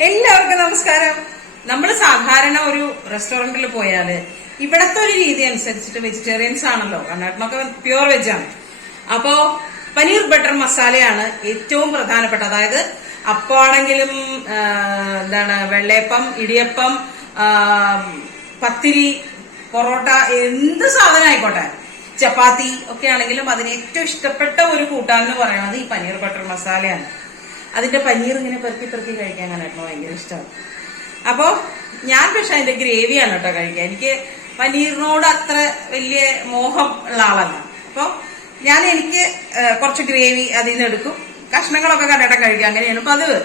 എല്ലാവർക്കും നമസ്കാരം. നമ്മൾ സാധാരണ ഒരു റെസ്റ്റോറന്റിൽ പോയാൽ ഇവിടത്തെ ഒരു രീതി അനുസരിച്ചിട്ട് വെജിറ്റേറിയൻസ് ആണല്ലോ. കണ്ണാട്ടിനൊക്കെ പ്യുവർ വെജ് ആണ്. അപ്പോ പനീർ ബട്ടർ മസാലയാണ് ഏറ്റവും പ്രധാനപ്പെട്ട അതായത് അപ്പമാണെങ്കിലും ആ, എന്താണ് വെള്ളയപ്പം ഇടിയപ്പം പത്തിരി പൊറോട്ട എന്ത് സാധനം ആയിക്കോട്ടെ. ചപ്പാത്തി ഒക്കെ ആണെങ്കിലും അതിന് ഏറ്റവും ഇഷ്ടപ്പെട്ട ഒരു കൂട്ടാൻ എന്ന് പറയുന്നത് ഈ പനീർ ബട്ടർ മസാലയാണ് അതിന്റെ പനീർ ഇങ്ങനെ പെറുക്കി പെറുക്കി കഴിക്കാൻ കണ്ടിട്ട് ഭയങ്കര ഇഷ്ടമാണ് അപ്പോ ഞാൻ പക്ഷെ അതിന്റെ ഗ്രേവിയാണ് കേട്ടോ കഴിക്കാൻ എനിക്ക് പനീറിനോട് അത്ര വലിയ മോഹം ഉള്ള ആളല്ല. അപ്പൊ ഞാൻ എനിക്ക് കുറച്ച് ഗ്രേവി അതിൽ നിന്ന് എടുക്കും. കഷ്ണങ്ങളൊക്കെ കണ്ടിട്ട് കഴിക്കുക അങ്ങനെയാണ് പതിവ്.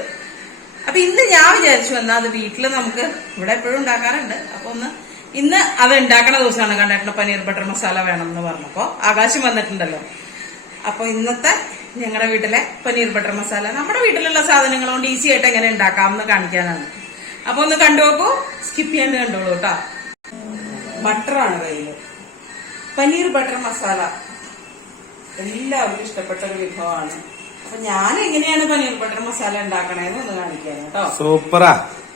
അപ്പൊ ഇന്ന് ഞാൻ വിചാരിച്ചു എന്നാ അത് വീട്ടിൽ നമുക്ക് ഇവിടെ എപ്പോഴും ഉണ്ടാക്കാറുണ്ട്. അപ്പൊ ഒന്ന് ഇന്ന് അത് ഉണ്ടാക്കണ ദിവസമാണ് കണ്ടേട്ട പനീർ ബട്ടർ മസാല വേണം എന്ന് പറഞ്ഞപ്പോ ആകാശം വന്നിട്ടുണ്ടല്ലോ. അപ്പൊ ഇന്നത്തെ ഞങ്ങളുടെ വീട്ടിലെ പനീർ ബട്ടർ മസാല. നമ്മുടെ വീട്ടിലുള്ള സാധനങ്ങൾ കൊണ്ട് ഈസി ആയിട്ട് എങ്ങനെ ഉണ്ടാക്കാം എന്ന് കാണിക്കാനാണ്. അപ്പൊ ഒന്ന് കണ്ടുപോക്കൂ സ്കിപ്പ് ചെയ്യാണ്ട് കണ്ടോളൂ കേട്ടോ ബട്ടറാണ് കയ്യിൽ പനീർ ബട്ടർ മസാല. എല്ലാവർക്കും ഇഷ്ടപ്പെട്ട ഒരു വിഭവമാണ്. അപ്പൊ ഞാൻ എങ്ങനെയാണ് പനീർ ബട്ടർ മസാല ഉണ്ടാക്കണേന്ന് ഒന്ന് കാണിക്കാൻ കേട്ടോ സൂപ്പറാ.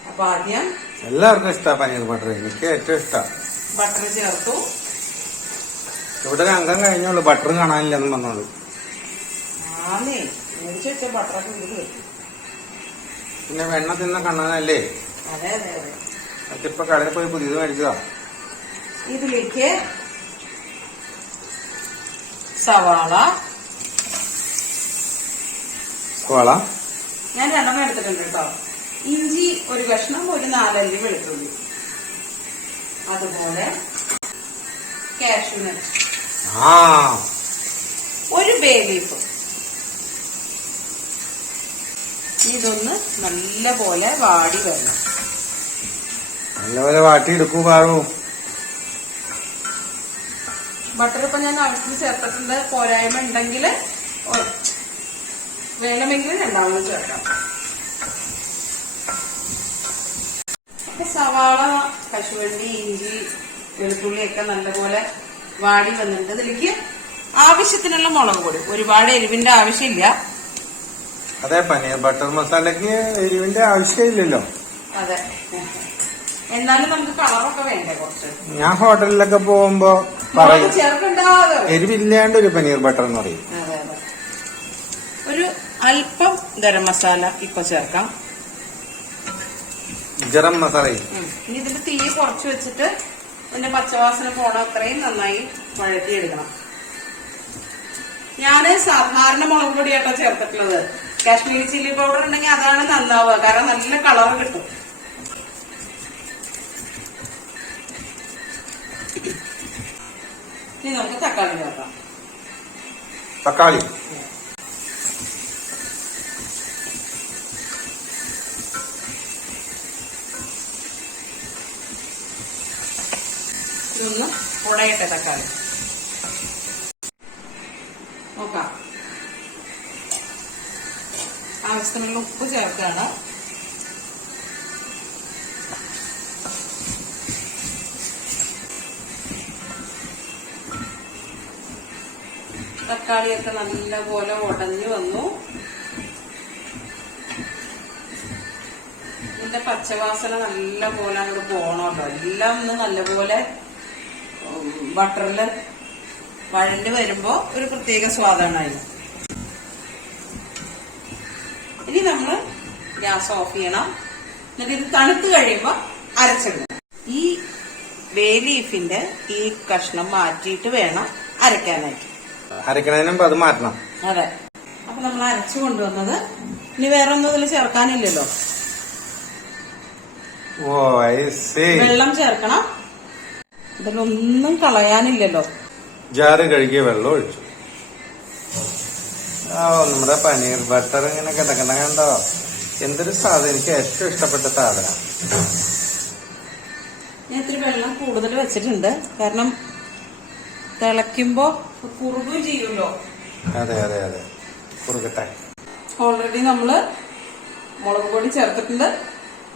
അപ്പൊ ആദ്യം എല്ലാവർക്കും ഇഷ്ട പനീർ ബട്ടർ. എനിക്ക് ഏറ്റവും ഇഷ്ടം. ബട്ടർ ചേർത്തു. ഇവിടെ ഒരു അംഗം കഴിഞ്ഞോളൂ. ബട്ടർ കാണാനില്ലെന്ന് പറഞ്ഞോളൂ. ആന്നേ മേടിച്ചു വെച്ച ബട്ടറൊക്കെ ഇത് വെക്കും പിന്നെ വെണ്ണ തിന്ന കണ്ണനല്ലേ? അതെ അതെ അതെ. അതിപ്പോ കടയിൽ പോയി പുതിയത് മേടിച്ചതാ. ഇതിലേക്ക് സവാള. സവാള? ഞാൻ രണ്ടെണ്ണം എടുത്തിട്ടുണ്ട് കേട്ടോ. ഇഞ്ചി ഒരു കഷ്ണം ഒരു നാലഞ്ച് വെളുത്തുള്ളി. അതുപോലെ കാഷ്യൂനട്ട് ഒരു ബേ ലീഫ് ഇതൊന്ന് നല്ല പോലെ വാടി വരണം. നല്ലപോലെ വാട്ടി എടുക്കൂ പാറു. ബട്ടർ ഇപ്പൊ ഞാൻ ആവശ്യത്തിന് ചേർത്തിട്ടുണ്ട്. പോരായ്മ ഉണ്ടെങ്കിൽ വേണമെങ്കിൽ രണ്ടാമത് ചേർക്കാം. സവാള കശുവണ്ടി ഇഞ്ചി വെളുത്തുള്ളി ഒക്കെ നല്ലപോലെ വാടി വന്നിട്ടുണ്ട്. ഇതിലേക്ക് ആവശ്യത്തിനുള്ള മുളക് പൊടി. ഒരുപാട് എരിവിന്റെ ആവശ്യമില്ല. അതെ പനീർ ബട്ടർ മസാലക്ക് എരിവിന്റെ ആവശ്യമില്ലല്ലോ. അതെ. എന്നാലും നമുക്ക് കളറൊക്കെ വേണ്ടേ കുറച്ച്? ഞാൻ ഹോട്ടലിലൊക്കെ പോകുമ്പോ പറയും എരിവില്ലാണ്ട് ഒരു പനീർ ബട്ടർ എന്ന് പറയും. ഒരു അല്പം ഗരം മസാല ഇപ്പൊ ചേർക്കാം. ഗരം മസാല ഇനി ഇതിന്റെ തീ കുറച്ച് വെച്ചിട്ട് ഇതിന്റെ പച്ചവാസന പോണ അത്രയും നന്നായി വഴറ്റിയെടുക്കണം. ഞാൻ സാധാരണ മുളക് പൊടിയാട്ടോ ചേർത്തിട്ടുള്ളത്. കാശ്മീരി ചില്ലി പൗഡർ ഉണ്ടെങ്കിൽ അതാണ് നന്നാവുക. കാരണം നല്ല കളർ കിട്ടും. ഇനി നമുക്ക് തക്കാളി ചേർക്കാം. തക്കാളി. ഇതൊന്ന് ഉടയട്ടെ തക്കാളി. ആവശ്യത്തിനുള്ള ഉപ്പ് ചേർക്കുകയാണ്. തക്കാളിയൊക്കെ നല്ലപോലെ ഉടഞ്ഞു വന്നു. ഇതിന്റെ പച്ചവാസന നല്ലപോലെ അങ്ങോട്ട് പോണോട്ടോ എല്ലാം ഒന്ന് നല്ലപോലെ ബട്ടറിൽ വഴണ്ട് വരുമ്പോ ഒരു പ്രത്യേക സ്വാദാണ് അതിന്. ഇനി നമ്മൾ ഗ്യാസ് ഓഫ് ചെയ്യണം. എന്നിട്ട് ഇത് തണുത്ത് കഴിയുമ്പോൾ അരച്ചിടണം ഈ വേ ലീഫിന്റെ ഈ കഷ്ണം മാറ്റിയിട്ട് വേണം അരയ്ക്കാനായിട്ട്. അരക്കണതിന് മുമ്പ് അത് മാറ്റണം. അതെ. അപ്പൊ നമ്മൾ അരച്ചു കൊണ്ടുവന്നത് ഇനി വേറെ ഒന്നും ഇതിൽ ചേർക്കാനില്ലല്ലോ. ഓ വെള്ളം ചേർക്കണം. ഇതിലൊന്നും കളയാനില്ലല്ലോ. ജാറ് കഴുകിയ വെള്ളം ഒഴിച്ചു. ആ നമ്മുടെ പനീർ ബട്ടർ ഇങ്ങനെ കിടക്കണ കണ്ടോ എന്തൊരു സാധനം. എനിക്ക് ഏറ്റവും ഇഷ്ടപ്പെട്ട സാധനം. ഞാൻ ഇത്തിരി വെള്ളം കൂടുതൽ വെച്ചിട്ടുണ്ട്. കാരണം തിളയ്ക്കുമ്പോ കുറുകും ചെയ്യുമല്ലോ. അതെ അതെ അതെ. കുറുകട്ടെ. ഓൾറെഡി നമ്മൾ മുളക് പൊടി ചേർത്തിട്ടുണ്ട്.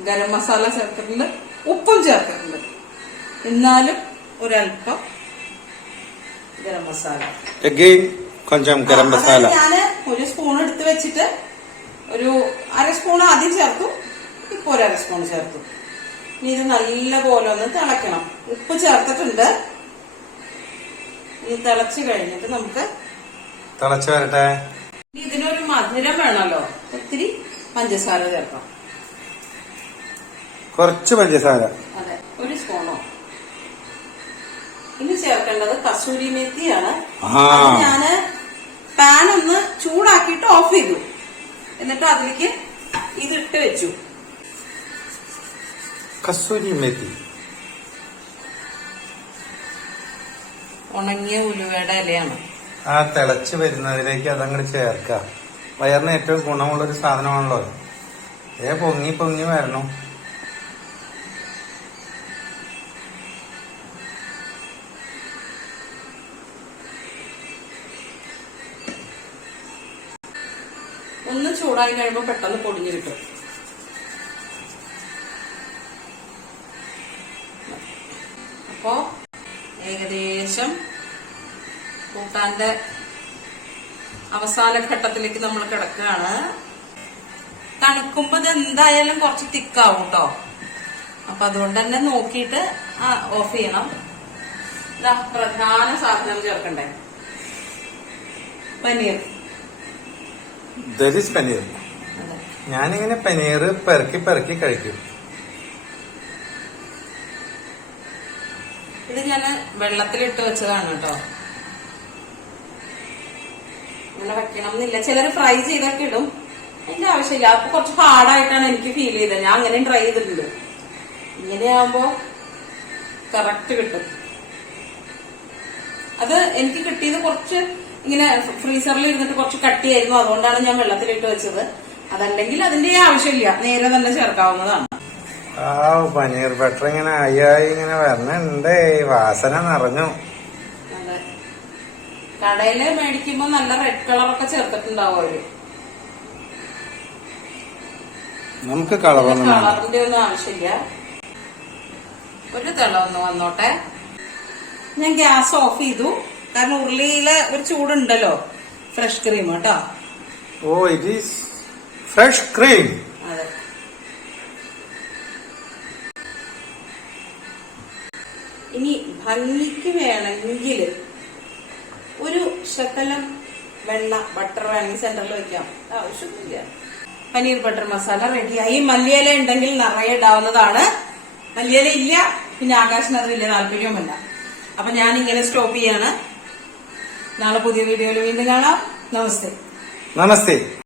ഗരം മസാല ചേർത്തിട്ടുണ്ട്. ഉപ്പും ചേർത്തിട്ടുണ്ട്. എന്നാലും ഒരല്പം ഗരം മസാല. കൊഞ്ചം ഗരം മസാല. ഞാൻ ഒരു സ്പൂൺ എടുത്ത് വെച്ചിട്ട് ഒരു അര സ്പൂൺ ആദ്യം ചേർത്തു ഇപ്പൊ ഒരു അര സ്പൂൺ ചേർത്തു ഇനി ഇത് നല്ല പോലെ ഒന്ന് തിളയ്ക്കണം. ഉപ്പ് ചേർത്തിട്ടുണ്ട്. ഇനി തിളച്ച് കഴിഞ്ഞിട്ട് നമുക്ക് തിളച്ച് വരട്ടെ. ഇനി ഇതിനൊരു മധുരം വേണമല്ലോ. ഒത്തിരി പഞ്ചസാര ചേർക്കാം. കുറച്ച് പഞ്ചസാര. അതെ ഒരു സ്പൂണോ ഇനി ചേർക്കേണ്ടത് കസൂരി മെത്തിയാണ്. ഞാൻ പാൻ ഒന്ന് ചൂടാക്കിയിട്ട് ഓഫ് ചെയ്തു. എന്നിട്ട് അതിലേക്ക് ഇതിട്ട് വെച്ചു. കസൂരി മെത്തി. ഉണങ്ങിയ ഉലുവയുടെ ഇലയാണ്. ആ തിളച്ച് വരുന്നതിലേക്ക് അതങ്ങോട്ട് ചേർക്കാം. വയറിന് ഏറ്റവും ഗുണമുള്ള ഒരു സാധനമാണല്ലോ ഏ പൊങ്ങി പൊങ്ങി വരണം. ചൂടായി കഴിയുമ്പോൾ പെട്ടെന്ന് പൊടിഞ്ഞു കിട്ടും. അപ്പോ ഏകദേശം കൂട്ടാന്റെ അവസാന ഘട്ടത്തിലേക്ക് നമ്മൾ കിടക്കുകയാണ്. തണുക്കുമ്പോ ഇത് എന്തായാലും കുറച്ച് തിക്കാവും കേട്ടോ അപ്പൊ അതുകൊണ്ട് തന്നെ നോക്കിയിട്ട് ഓഫ് ചെയ്യണം. പ്രധാന സാധനം ചേർക്കണ്ടേ? പനീർ. ദരിസ് പനീർ. ഞാനിങ്ങനെ പനീർ പെറുക്കി പെറുക്കി കഴിക്കും. ഇത് ഞാൻ വെള്ളത്തിലിട്ട് വെച്ചതാണ് കേട്ടോ. അങ്ങനെ വെക്കണം എന്നില്ല ചിലർ ഫ്രൈ ചെയ്തൊക്കെ ഇടും. അതിന്റെ ആവശ്യമില്ല. അപ്പൊ കുറച്ച് ഹാർഡായിട്ടാണ് എനിക്ക് ഫീൽ ചെയ്തത്. ഞാൻ അങ്ങനെയും ട്രൈ ചെയ്തിട്ടുണ്ട്. ഇങ്ങനെയാകുമ്പോ കറക്റ്റ് കിട്ടും. അത് എനിക്ക് കിട്ടിയത് കുറച്ച് ഇങ്ങനെ ഫ്രീസറിൽ ഇരുന്നിട്ട് കുറച്ച് കട്ടിയായിരുന്നു. അതുകൊണ്ടാണ് ഞാൻ വെള്ളത്തിലിട്ട് വെച്ചത്. അതല്ലെങ്കിൽ അതിന്റെ ആവശ്യമില്ല. നേരെ തന്നെ ചേർക്കാവുന്നതാണ്. ആ പനീർ ബട്ടർ ഇങ്ങനെ അയ്യായി ഇങ്ങനെ വരണുണ്ട്. വാസന നിറഞ്ഞു. കടയിൽ മേടിക്കുമ്പോ നല്ല റെഡ് കളറൊക്കെ ചേർത്തിട്ടുണ്ടാവും അവർ. നമുക്ക് കളറൊന്നും കളറിന്റെ ഒന്നും ആവശ്യമില്ല. ഒരു തിള ഒന്ന് വന്നോട്ടെ. ഞാൻ ഗ്യാസ് ഓഫ് ചെയ്തു. കാരണം ഉരുളിയിൽ ഒരു ചൂടുണ്ടല്ലോ. ഫ്രഷ് ക്രീം കേട്ടോ oh it is fresh cream അതെ. ഇനി ഭംഗിക്ക് വേണമെങ്കിൽ ഒരു ശകലം വെള്ള ബട്ടർ വേണമെങ്കിൽ സെന്ററിൽ വെക്കാം. ആവശ്യമൊന്നുമില്ല. പനീർ ബട്ടർ മസാല റെഡിയായി മല്ലിയില ഉണ്ടെങ്കിൽ നിറയെ ഇടാവുന്നതാണ്. മല്ലിയില ഇല്ല പിന്നെ ആകാശിന് അതിലില്ല താല്പര്യവുമല്ല അപ്പൊ ഞാൻ ഇങ്ങനെ സ്റ്റോപ്പ് ചെയ്യാണ്. നാളെ പുതിയ വീഡിയോയിൽ വീണ്ടും കാണാം. നമസ്തേ. നമസ്തേ.